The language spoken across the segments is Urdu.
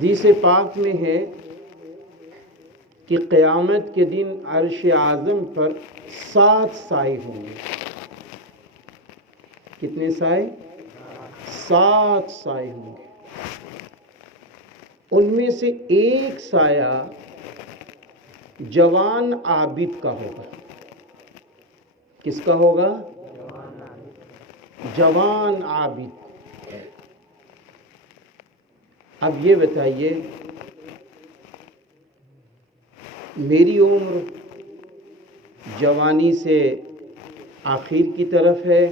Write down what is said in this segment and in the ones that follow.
حدیث پاک میں ہے کہ قیامت کے دن عرش اعظم پر 7 سائے ہوں گے۔ کتنے سائے؟ 7 سائے ہوں گے۔ ان میں سے ایک سایہ جوان عابد کا ہوگا۔ کس کا ہوگا؟ جوان عابد۔ اب یہ بتائیے، میری عمر جوانی سے آخر کی طرف ہے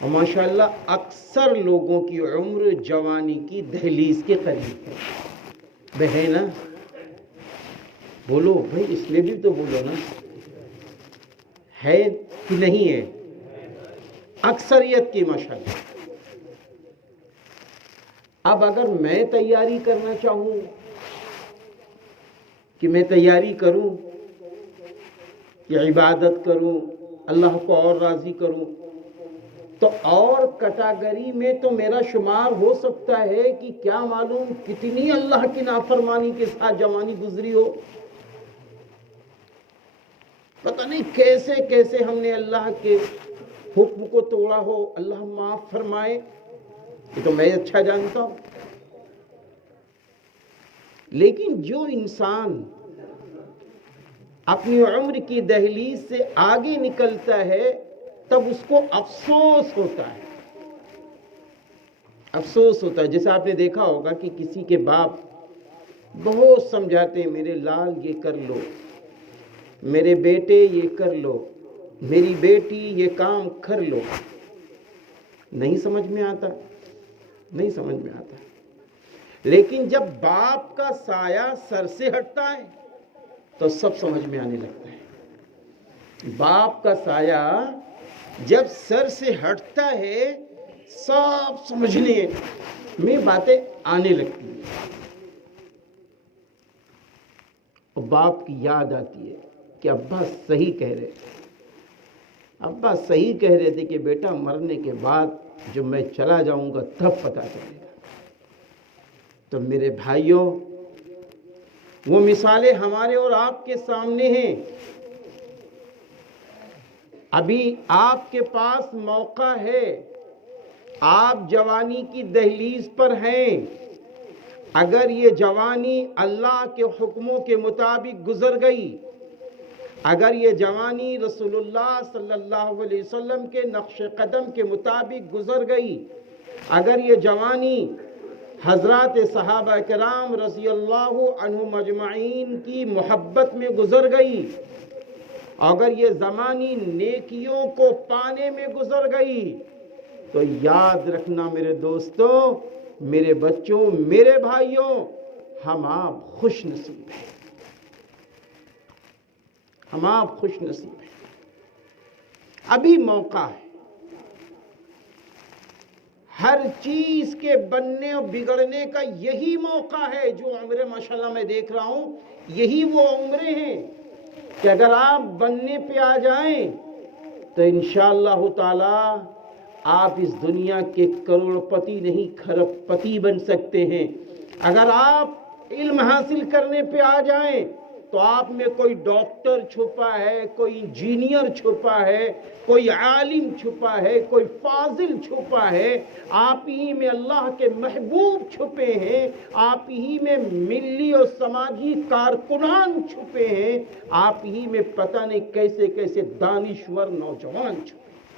اور ماشاءاللہ اکثر لوگوں کی عمر جوانی کی دہلیز کے قریب ہے۔ ہے نا؟ بولو بھائی، اس لیے بھی تو بولو نا، ہے کہ نہیں ہے؟ اکثریت کی ماشاءاللہ۔ اب اگر میں تیاری کرنا چاہوں کہ میں تیاری کروں کہ عبادت کروں، اللہ کو اور راضی کروں، تو اور کیٹیگری میں تو میرا شمار ہو سکتا ہے کہ کیا معلوم کتنی اللہ کی نافرمانی کے ساتھ جوانی گزری ہو۔ پتہ نہیں کیسے کیسے ہم نے اللہ کے حکم کو توڑا ہو، اللہ معاف فرمائے، یہ تو میں اچھا جانتا ہوں۔ لیکن جو انسان اپنی عمر کی دہلیز سے آگے نکلتا ہے تب اس کو افسوس ہوتا ہے، افسوس ہوتا ہے۔ جیسے آپ نے دیکھا ہوگا کہ کسی کے باپ بہت سمجھاتے ہیں، میرے لال یہ کر لو، میرے بیٹے یہ کر لو، میری بیٹی یہ کام کر لو، نہیں سمجھ میں آتا، نہیں سمجھ میں آتا۔ لیکن جب باپ کا سایہ سر سے ہٹتا ہے تو سب سمجھ میں آنے لگتا ہے۔ باپ کا سایہ جب سر سے ہٹتا ہے سب سمجھنے میں باتیں آنے لگتی ہیں، اور باپ کی یاد آتی ہے کہ ابا صحیح کہہ رہے تھے، ابا صحیح کہہ رہے تھے کہ بیٹا مرنے کے بعد جب میں چلا جاؤں گا تب پتہ چلے گا۔ تو میرے بھائیوں، وہ مثالیں ہمارے اور آپ کے سامنے ہیں۔ ابھی آپ کے پاس موقع ہے، آپ جوانی کی دہلیز پر ہیں۔ اگر یہ جوانی اللہ کے حکموں کے مطابق گزر گئی، اگر یہ جوانی رسول اللہ صلی اللہ علیہ وسلم کے نقش قدم کے مطابق گزر گئی، اگر یہ جوانی حضرات صحابہ کرام رضی اللہ عنہم اجمعین کی محبت میں گزر گئی، اگر یہ زمانی نیکیوں کو پانے میں گزر گئی، تو یاد رکھنا میرے دوستوں، میرے بچوں، میرے بھائیوں، ہم آپ خوش نصیب ہیں، ہم آپ خوش نصیب ہیں۔ ابھی موقع ہے، ہر چیز کے بننے اور بگڑنے کا یہی موقع ہے۔ جو عمریں ماشاءاللہ میں دیکھ رہا ہوں، یہی وہ عمریں ہیں کہ اگر آپ بننے پہ آ جائیں تو انشاءاللہ تعالی آپ اس دنیا کے کروڑ پتی نہیں کھرب پتی بن سکتے ہیں۔ اگر آپ علم حاصل کرنے پہ آ جائیں تو آپ میں کوئی ڈاکٹر چھپا ہے، کوئی انجینئر چھپا ہے، کوئی عالم چھپا ہے، کوئی فاضل چھپا ہے، آپ ہی میں اللہ کے محبوب چھپے ہیں، آپ ہی میں ملی اور سماجی کارکنان چھپے ہیں، آپ ہی میں پتہ نہیں کیسے کیسے دانشور نوجوان چھپے ہیں۔